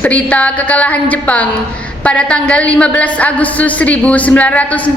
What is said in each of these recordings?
Berita kekalahan Jepang. Pada tanggal 15 Agustus 1945,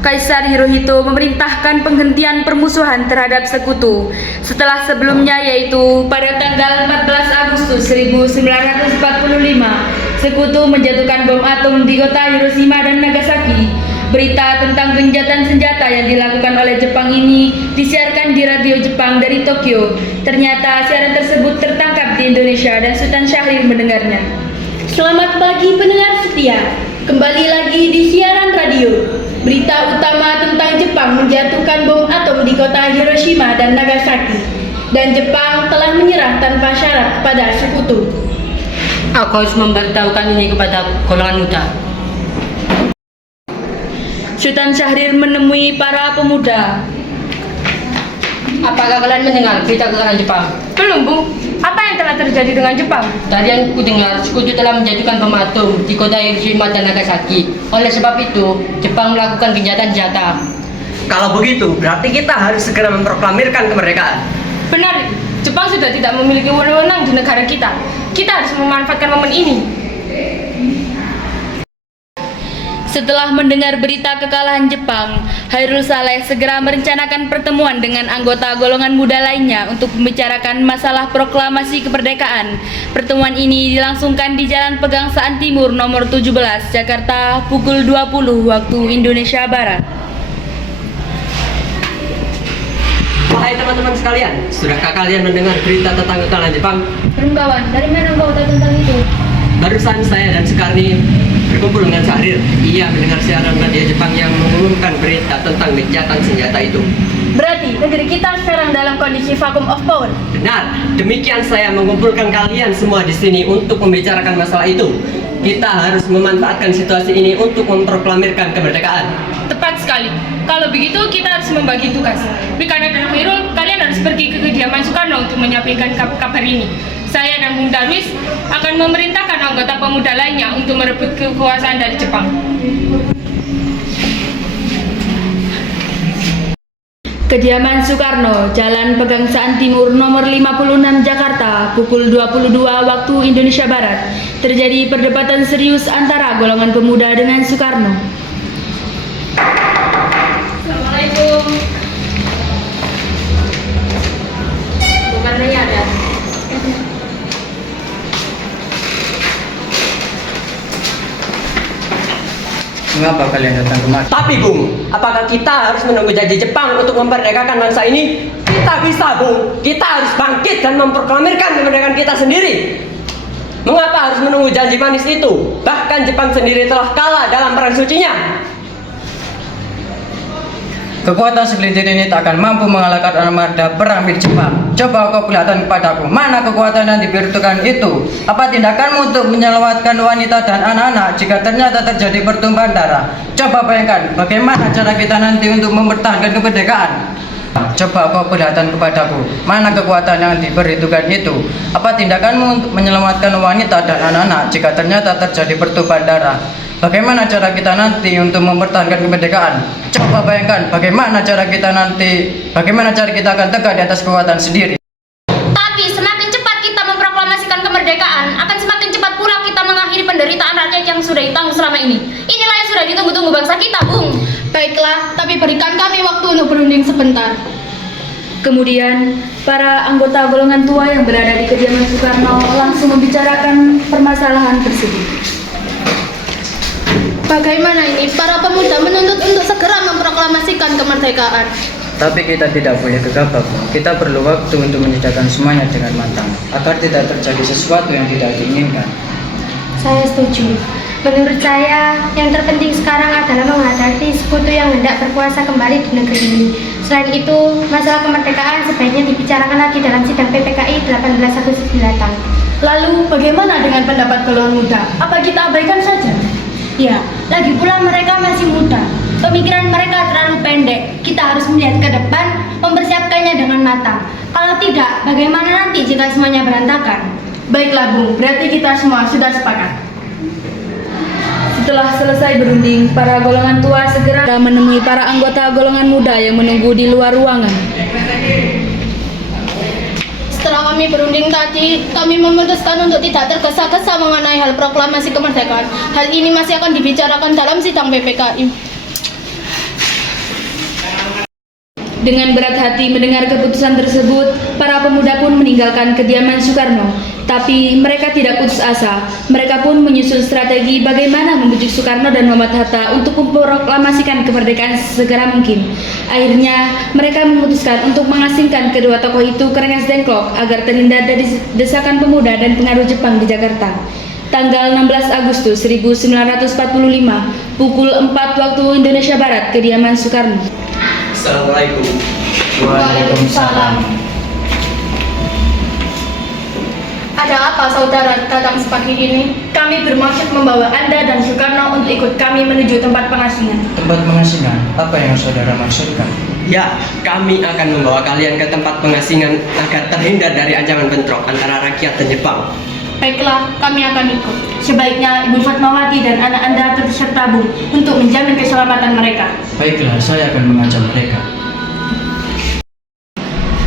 Kaisar Hirohito memerintahkan penghentian permusuhan terhadap sekutu. Setelah sebelumnya, yaitu pada tanggal 14 Agustus 1945, sekutu menjatuhkan bom atom di kota Hiroshima dan Nagasaki. Berita tentang gencatan senjata yang dilakukan oleh Jepang ini disiarkan di radio Jepang dari Tokyo. Ternyata siaran tersebut tertangkap di Indonesia dan Sultan Syahrir mendengarnya. Selamat pagi pendengar setia. Kembali lagi di siaran radio. Berita utama tentang Jepang menjatuhkan bom atom di kota Hiroshima dan Nagasaki. Dan Jepang telah menyerah tanpa syarat kepada sekutu. Aku harus memberitahukan ini kepada golongan muda. Sultan Syahrir menemui para pemuda. Apakah kalian mendengar berita kekalahan Jepang? Belum, Bu. Apa yang telah terjadi dengan Jepang? Tadi yang kudengar, sekutu telah menjatuhkan bom atom di kota Hiroshima dan Nagasaki. Oleh sebab itu, Jepang melakukan gencatan senjata. Kalau begitu, berarti kita harus segera memproklamirkan kemerdekaan. Benar, Jepang sudah tidak memiliki wewenang di negara kita. Kita harus memanfaatkan momen ini. Setelah mendengar berita kekalahan Jepang, Hairul Saleh segera merencanakan pertemuan dengan anggota golongan muda lainnya untuk membicarakan masalah proklamasi kemerdekaan. Pertemuan ini dilangsungkan di Jalan Pegangsaan Timur nomor 17, Jakarta, pukul 20 waktu Indonesia Barat. Wahai teman-teman sekalian, sudahkah kalian mendengar berita tentang kekalahan Jepang? Belum, kawan. Dari mana engkau tahu tentang itu? Barusan saya dan Sekarni berkumpul dengan Syahrir. Ia mendengar siaran radio Jepang yang mengumumkan berita tentang gencatan senjata itu. Berarti negeri kita sekarang dalam kondisi vacuum of power. Benar, demikian saya mengumpulkan kalian semua di sini untuk membicarakan masalah itu. Kita harus memanfaatkan situasi ini untuk memproklamirkan kemerdekaan. Tepat sekali. Kalau begitu kita harus membagi tugas. Bikana dan Hairul, kalian harus pergi ke kediaman Soekarno untuk menyampaikan kabar ini. Saya dan Bung Darwis akan memerintahkan anggota pemuda lainnya untuk merebut kekuasaan dari Jepang. Kediaman Soekarno, Jalan Pegangsaan Timur nomor 56 Jakarta, pukul 22 waktu Indonesia Barat. Terjadi perdebatan serius antara golongan pemuda dengan Soekarno. Assalamualaikum. Bukan ada. Mengapa kalian datang kemari? Tapi Bung, apakah kita harus menunggu janji Jepang untuk memerdekakan bangsa ini? Kita bisa Bung, kita harus bangkit dan memproklamirkan kemerdekaan kita sendiri. Mengapa harus menunggu janji manis itu? Bahkan Jepang sendiri telah kalah dalam perang sucinya. Kekuatan segelintir ini tak akan mampu mengalahkan armada perang milik Jepang. Coba kau perlihatkan kepadaku, mana kekuatan yang dibutuhkan itu? Apa tindakanmu untuk menyelamatkan wanita dan anak-anak jika ternyata terjadi pertumpahan darah? Coba bayangkan, bagaimana cara kita nanti untuk mempertahankan kemerdekaan? Coba kau perlihatkan kepadaku, mana kekuatan yang diperhitungkan itu? Apa tindakanmu untuk menyelamatkan wanita dan anak-anak jika ternyata terjadi pertumpahan darah? Bagaimana cara kita nanti untuk mempertahankan kemerdekaan? Coba bayangkan bagaimana cara kita akan tegak di atas kekuatan sendiri. Tapi semakin cepat kita memproklamasikan kemerdekaan, akan semakin cepat pula kita mengakhiri penderitaan rakyat yang sudah ditanggung selama ini. Inilah yang sudah ditunggu-tunggu bangsa kita, Bung. Baiklah, tapi berikan kami waktu untuk berunding sebentar. Kemudian, para anggota golongan tua yang berada di kediaman Soekarno langsung membicarakan permasalahan tersebut. Bagaimana ini? Para pemuda menuntut untuk segera memproklamasikan kemerdekaan. Tapi kita tidak boleh gegabah. Kita perlu waktu untuk menyediakan semuanya dengan matang, agar tidak terjadi sesuatu yang tidak diinginkan. Saya setuju. Menurut saya, yang terpenting sekarang adalah menghadapi sekutu yang hendak berkuasa kembali di negeri ini. Selain itu, masalah kemerdekaan sebaiknya dibicarakan lagi dalam sidang PPKI 18 Agustus mendatang. Lalu, bagaimana dengan pendapat golongan muda? Apa kita abaikan saja? Ya, lagi pula mereka masih muda. Pemikiran mereka terlalu pendek. Kita harus melihat ke depan, mempersiapkannya dengan matang. Kalau tidak, bagaimana nanti jika semuanya berantakan? Baiklah, Bung. Berarti kita semua sudah sepakat. Setelah selesai berunding, para golongan tua segera menemui para anggota golongan muda yang menunggu di luar ruangan. Setelah kami berunding tadi, kami memutuskan untuk tidak tergesa-gesa mengenai hal proklamasi kemerdekaan. Hal ini masih akan dibicarakan dalam sidang PPKI. Dengan berat hati mendengar keputusan tersebut, para pemuda pun meninggalkan kediaman Soekarno. Tapi mereka tidak putus asa. Mereka pun menyusun strategi bagaimana membujuk Soekarno dan Muhammad Hatta untuk memproklamasikan kemerdekaan sesegera mungkin. Akhirnya, mereka memutuskan untuk mengasingkan kedua tokoh itu ke Rengas Dengklok agar terhindar dari desakan pemuda dan pengaruh Jepang di Jakarta. Tanggal 16 Agustus 1945, pukul 4 waktu Indonesia Barat, kediaman Soekarno. Assalamualaikum. Waalaikumsalam. Ada apa saudara datang sepagi ini? Kami bermaksud membawa Anda dan Soekarno untuk ikut kami menuju tempat pengasingan. Tempat pengasingan, apa yang saudara maksudkan? Ya, kami akan membawa kalian ke tempat pengasingan agar terhindar dari ancaman bentrok antara rakyat dan Jepang. Baiklah, kami akan ikut. Sebaiknya Ibu Fatmawati dan anak Anda berserta Bu untuk menjamin keselamatan mereka. Baiklah, saya akan mengajak mereka.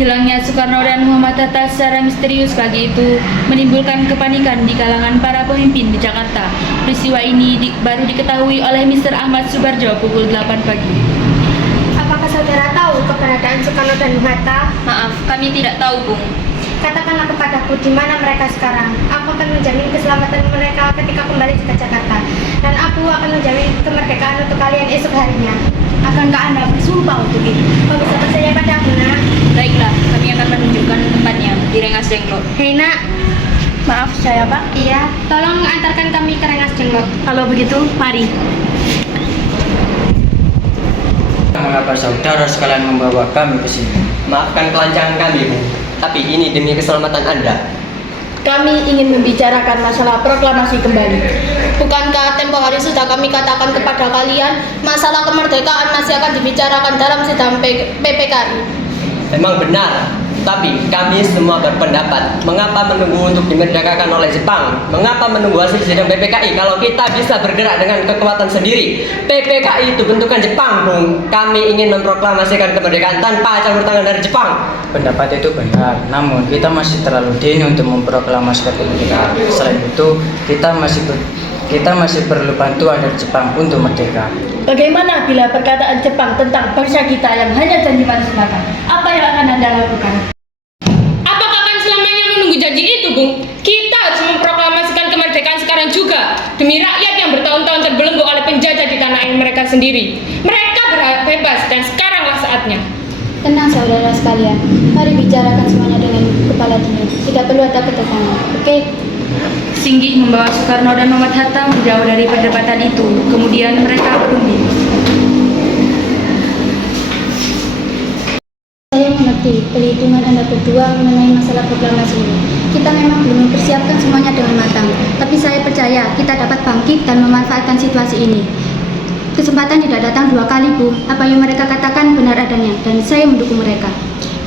Hilangnya Soekarno dan Muhammad Hatta secara misterius pagi itu menimbulkan kepanikan di kalangan para pemimpin di Jakarta. Peristiwa ini baru diketahui oleh Mr. Ahmad Subarjo pukul 8 pagi. Apakah saudara tahu keberadaan Soekarno dan Hatta? Maaf, kami tidak tahu, Bung. Katakanlah kepadaku di mana mereka sekarang. Aku akan menjamin keselamatan mereka ketika kembali ke Jakarta. Dan aku akan menjamin kemerdekaan untuk kalian esok harinya. Akankah Anda bersumpah untuk itu? Kau bisa percaya padaku, nak? Baiklah, kami akan menunjukkan tempatnya di Rengas Dengklok. Hei, nak. Maaf, saya Pak. Iya, tolong antarkan kami ke Rengas Dengklok. Kalau begitu, mari. Mengapa saudara sekalian membawa kami ke sini? Maafkan kelancangan kami, Bu. Tapi ini demi keselamatan Anda. Kami ingin membicarakan masalah proklamasi kembali. Bukankah tempo hari sudah kami katakan kepada kalian, masalah kemerdekaan masih akan dibicarakan dalam sidang PPKI? Memang benar, tapi kami semua berpendapat, mengapa menunggu untuk dimerdekakan oleh Jepang? Mengapa menunggu hasil sidang PPKI kalau kita bisa bergerak dengan kekuatan sendiri? PPKI itu bentukan Jepang, Bung. Kami ingin memproklamasikan kemerdekaan tanpa campur tangan dari Jepang. Pendapat itu benar, namun kita masih terlalu dini untuk memproklamasikan kemerdekaan. Selain itu, kita masih perlu bantuan dari Jepang untuk merdeka. Bagaimana bila perkataan Jepang tentang bangsa kita yang hanya janji manis semata? Apa yang akan Anda lakukan? Apakah akan selamanya menunggu janji itu, Bung? Kita harus memproklamasikan kemerdekaan sekarang juga demi rakyat yang bertahun-tahun terbelenggu oleh penjajah di tanah air mereka sendiri. Mereka berhak bebas dan sekaranglah saatnya. Tenang saudara sekalian, mari bicarakan semuanya dengan kepala dingin. Tidak perlu ada ketegangan, oke? Singgih membawa Soekarno dan Muhammad Hatta menjauh dari perdebatan itu. Kemudian mereka berunding. Saya mengerti perhitungan Anda berdua mengenai masalah proklamasi ini. Kita memang belum mempersiapkan semuanya dengan matang, tapi saya percaya kita dapat bangkit dan memanfaatkan situasi ini. Kesempatan tidak datang dua kali, Bu. Apa yang mereka katakan benar adanya, dan saya mendukung mereka.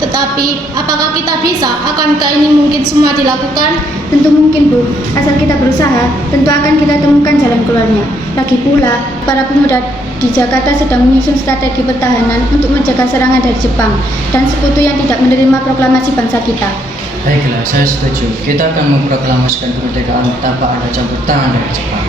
Tetapi, apakah kita bisa? Akankah ini mungkin semua dilakukan? Tentu mungkin, Bu. Asal kita berusaha, tentu akan kita temukan jalan keluarnya. Lagi pula, para pemuda di Jakarta sedang menyusun strategi pertahanan untuk menjaga serangan dari Jepang dan sekutu yang tidak menerima proklamasi bangsa kita. Baiklah, saya setuju. Kita akan memproklamasikan kemerdekaan tanpa ada campur tangan dari Jepang.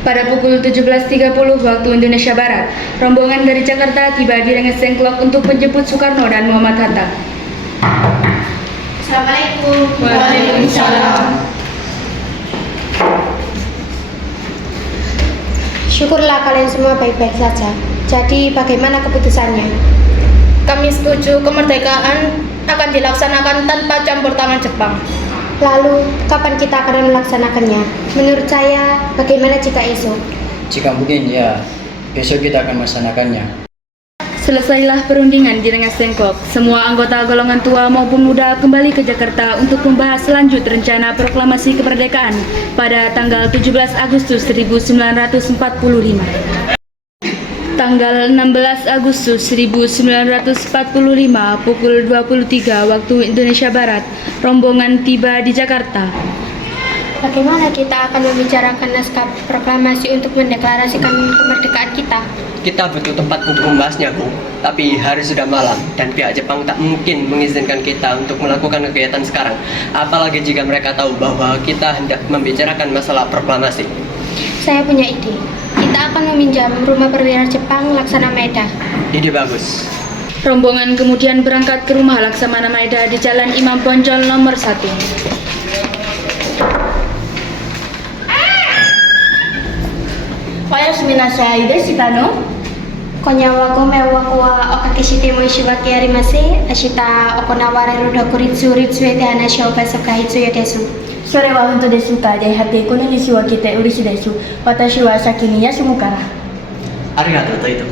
Pada pukul 17.30 waktu Indonesia Barat, rombongan dari Jakarta tiba di Rengas Dengklok untuk menjemput Soekarno dan Muhammad Hatta. Assalamualaikum. Waalaikumsalam. Syukurlah kalian semua baik-baik saja. Jadi bagaimana keputusannya? Kami setuju kemerdekaan akan dilaksanakan tanpa campur tangan Jepang. Lalu, kapan kita akan melaksanakannya? Menurut saya, bagaimana jika esok? Jika mungkin, ya, besok kita akan melaksanakannya. Selesailah perundingan di Rengas Dengklok. Semua anggota golongan tua maupun muda kembali ke Jakarta untuk membahas lanjut rencana proklamasi kemerdekaan pada tanggal 17 Agustus 1945. Tanggal 16 Agustus 1945 pukul 23 waktu Indonesia Barat, rombongan tiba di Jakarta. Bagaimana kita akan membicarakan naskah proklamasi untuk mendeklarasikan kemerdekaan kita? kita butuh tempat untuk membahasnya, Bung. Tapi hari sudah malam dan pihak Jepang tak mungkin mengizinkan kita untuk melakukan kegiatan sekarang. Apalagi jika mereka tahu bahwa kita hendak membicarakan masalah proklamasi. Saya punya ide. Kita akan meminjam rumah perwira Jepang Laksana Maeda. Ide bagus. Rombongan kemudian berangkat ke rumah Laksamana Maeda di Jalan Imam Bonjol nomor 1. Wayasumi nasai desu kano? Konyawa go mewa wa okakishite mo ishiwaki arimase. Ashita okonaware rodakuritsu ritsue te hanashi o kasokahitsu yo desu. それは本当ですかで、はてこの西は来て嬉しいです。私は先に休むから。ありがとうといと。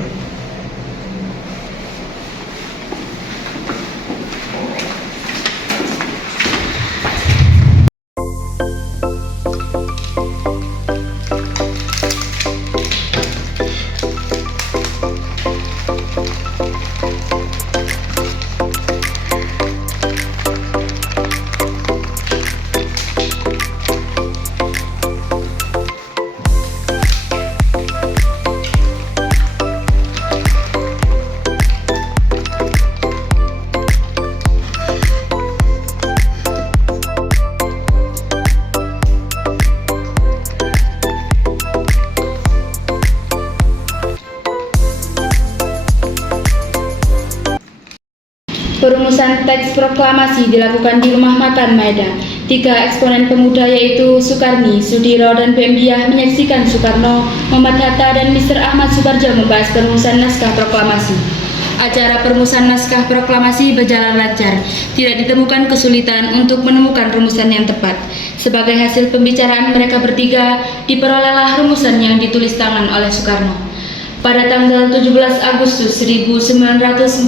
Perumusan teks proklamasi dilakukan di Rumah Makan Maeda. 3 eksponen pemuda yaitu Sukarni, Sudiro, dan PM Diah menyaksikan Soekarno, Muhammad Hatta, dan Mr. Ahmad Suparjo membahas perumusan naskah proklamasi. Acara perumusan naskah proklamasi berjalan lancar. Tidak ditemukan kesulitan untuk menemukan rumusan yang tepat. Sebagai hasil pembicaraan mereka bertiga, diperolehlah rumusan yang ditulis tangan oleh Soekarno. Pada tanggal 17 Agustus 1945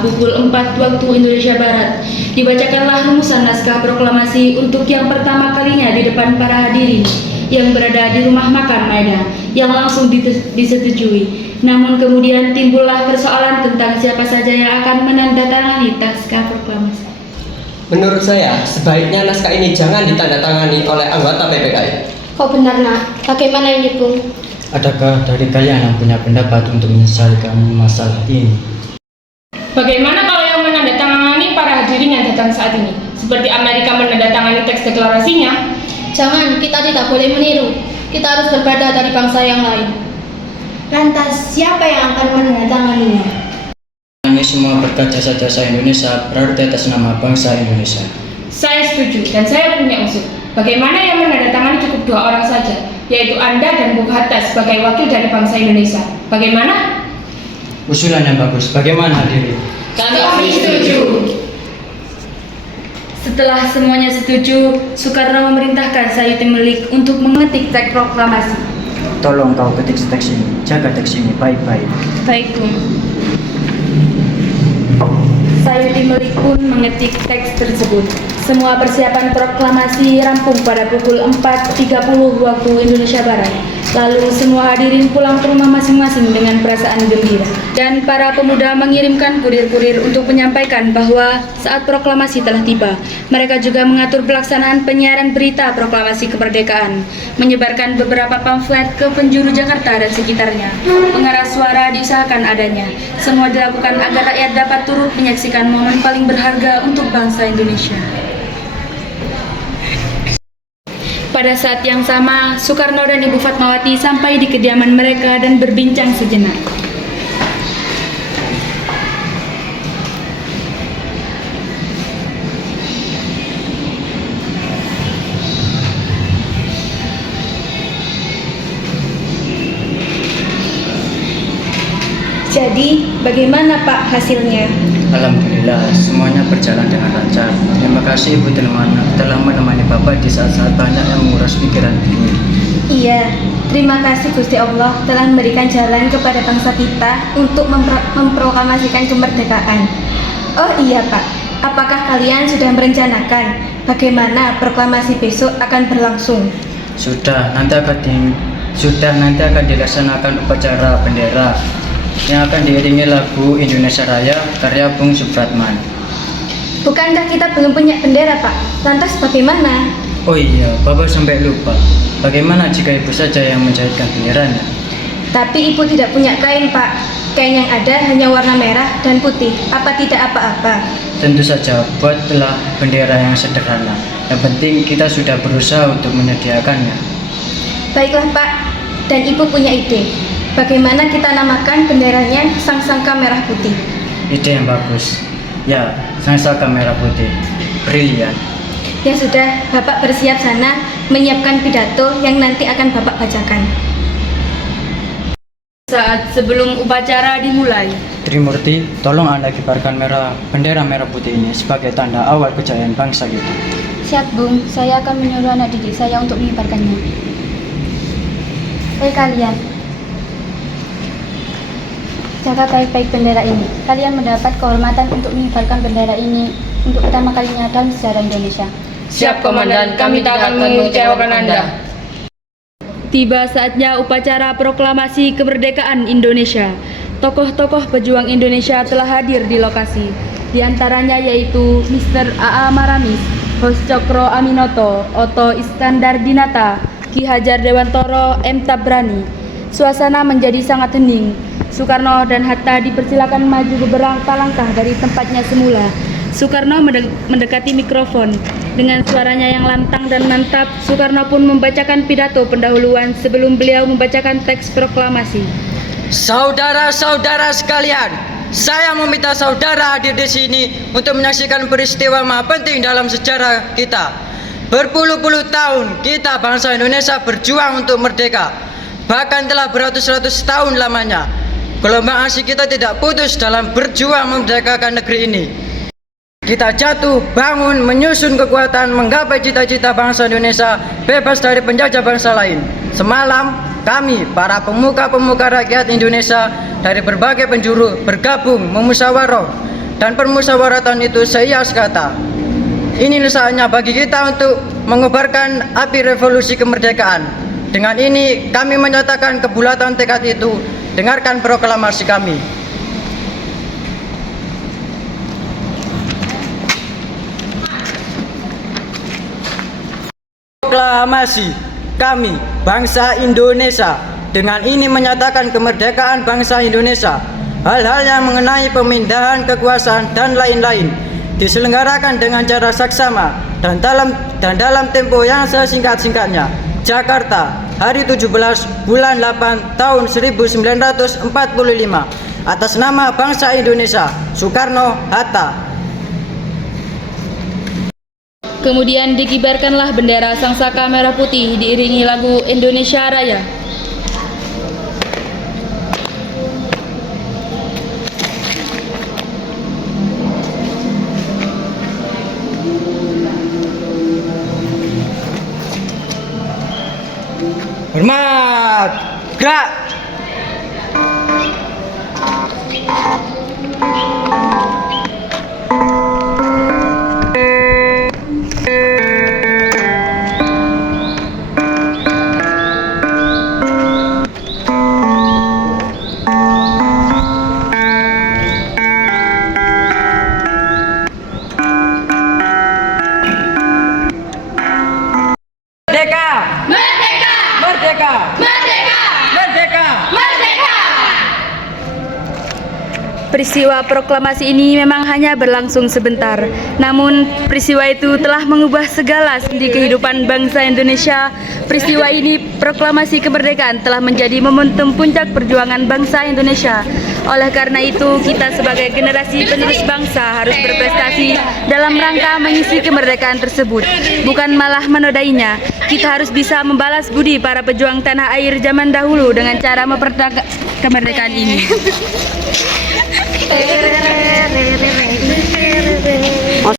pukul 4 waktu Indonesia Barat, dibacakanlah rumusan naskah proklamasi untuk yang pertama kalinya di depan para hadirin yang berada di Rumah Makan Maeda, yang langsung disetujui. Namun kemudian timbullah persoalan tentang siapa saja yang akan menandatangani naskah proklamasi. Menurut saya, sebaiknya naskah ini jangan ditandatangani oleh anggota PPKI. Kok benar nak? Bagaimana ini Bung? Adakah dari kalian yang punya pendapat untuk menyelesaikan masalah ini? Bagaimana kalau yang menandatangani para hadirin yang datang saat ini? Seperti Amerika menandatangani teks deklarasinya? Jangan, kita tidak boleh meniru. Kita harus berbeda dari bangsa yang lain. Lantas, siapa yang akan menandatanganinya? Kami semua berkat jasa-jasa Indonesia berarti atas nama bangsa Indonesia. Saya setuju dan saya punya usul. Bagaimana yang menandatangani cukup 2 orang saja, yaitu Anda dan Bung Hatta sebagai wakil dari bangsa Indonesia. Bagaimana? Usulan yang bagus. Bagaimana diri? Kami setuju. Setelah semuanya setuju, Soekarno memerintahkan Sayuti Melik untuk mengetik teks proklamasi. Tolong kau ketik teks ini. Jaga teks ini baik-baik. Baik, Bung. Sayuti Melik pun mengetik teks tersebut. Semua persiapan proklamasi rampung pada pukul 4.30 waktu Indonesia Barat. Lalu semua hadirin pulang ke rumah masing-masing dengan perasaan gembira. Dan para pemuda mengirimkan kurir-kurir untuk menyampaikan bahwa saat proklamasi telah tiba. Mereka juga mengatur pelaksanaan penyiaran berita proklamasi kemerdekaan, menyebarkan beberapa pamflet ke penjuru Jakarta dan sekitarnya. Pengeras suara diusahakan adanya. Semua dilakukan agar rakyat dapat turut menyaksikan momen paling berharga untuk bangsa Indonesia. Pada saat yang sama, Soekarno dan Ibu Fatmawati sampai di kediaman mereka dan berbincang sejenak. Jadi, bagaimana Pak hasilnya? Alhamdulillah, semuanya berjalan dengan lancar. Terima kasih Ibu telah menemani Bapak di saat-saat banyak yang menguras pikiran ini. Iya, terima kasih Gusti Allah telah memberikan jalan kepada bangsa kita untuk memproklamasikan kemerdekaan. Oh iya Pak, apakah kalian sudah merencanakan bagaimana proklamasi besok akan berlangsung? Sudah, nanti akan dilaksanakan upacara bendera yang akan diiringi lagu Indonesia Raya karya Bung Supratman. Bukankah kita belum punya bendera Pak? Lantas bagaimana? Oh iya, Bapak sampai lupa. Bagaimana jika Ibu saja yang menjahitkan benderanya? Tapi ibu tidak punya kain, Pak. Kain yang ada hanya warna merah dan putih. Apa tidak apa-apa? Tentu saja, buatlah bendera yang sederhana. Yang penting kita sudah berusaha untuk menyediakannya. Baiklah, Pak. Dan ibu punya ide. Bagaimana kita namakan benderanya Sangsaka Merah Putih? Ide yang bagus. Ya, Sangsaka Merah Putih. Brilian. Ya sudah, Bapak bersiap sana menyiapkan pidato yang nanti akan Bapak bacakan. Saat sebelum upacara dimulai, Trimurti, tolong Anda kibarkan bendera merah putih ini sebagai tanda awal kejayaan bangsa kita. Siap, Bung. Saya akan menyuruh anak didik saya untuk mengibarkannya. Hei kalian, jaga baik-baik bendera ini. Kalian mendapat kehormatan untuk mengibarkan bendera ini untuk pertama kalinya dalam sejarah Indonesia. Siap, Komandan. Kami tak akan mengecewakan Anda. tiba saatnya upacara proklamasi kemerdekaan Indonesia. Tokoh-tokoh pejuang Indonesia telah hadir di lokasi. Di antaranya yaitu Mr. A.A. Maramis, Hos Cokro Aminoto, Oto Iskandar Dinata, Ki Hajar Dewantoro, M. Tabrani. Suasana menjadi sangat hening. Soekarno dan Hatta dipersilakan maju beberapa langkah dari tempatnya semula. Soekarno mendekati mikrofon. Dengan suaranya yang lantang dan mantap, Soekarno pun membacakan pidato pendahuluan sebelum beliau membacakan teks proklamasi. Saudara-saudara sekalian, saya meminta saudara hadir di sini untuk menyaksikan peristiwa maha penting dalam sejarah kita. Berpuluh-puluh tahun kita bangsa Indonesia berjuang untuk merdeka. Bahkan telah beratus-ratus tahun lamanya. Gelombang asik kita tidak putus dalam berjuang memerdekakan negeri ini. Kita jatuh, bangun, menyusun kekuatan, menggapai cita-cita bangsa Indonesia bebas dari penjajah bangsa lain. Semalam, kami, para pemuka-pemuka rakyat Indonesia dari berbagai penjuru bergabung memusyawarah, dan permusyawaratan itu seias kata. Ini saatnya bagi kita untuk mengobarkan api revolusi kemerdekaan. Dengan ini, kami menyatakan kebulatan tekad itu. Dengarkan proklamasi kami. Proklamasi kami, bangsa Indonesia, dengan ini menyatakan kemerdekaan bangsa Indonesia. Hal-hal yang mengenai pemindahan kekuasaan dan lain-lain diselenggarakan dengan cara saksama dan dalam tempo yang sesingkat-singkatnya. Jakarta, hari 17 bulan 8 tahun 1945. Atas nama bangsa Indonesia, Soekarno Hatta. Kemudian dikibarkanlah bendera Sangsaka Merah Putih diiringi lagu Indonesia Raya. Hormat, gerak. Merdeka! Merdeka! Merdeka! Merdeka! Merdeka! Merdeka! Peristiwa proklamasi ini memang hanya berlangsung sebentar. Namun peristiwa itu telah mengubah segala sendi kehidupan bangsa Indonesia. Peristiwa ini, proklamasi kemerdekaan, telah menjadi momentum puncak perjuangan bangsa Indonesia. Oleh karena itu, kita sebagai generasi penerus bangsa harus berprestasi dalam rangka mengisi kemerdekaan tersebut, bukan malah menodainya. Kita harus bisa membalas budi para pejuang tanah air zaman dahulu dengan cara mempertahankan kemerdekaan ini.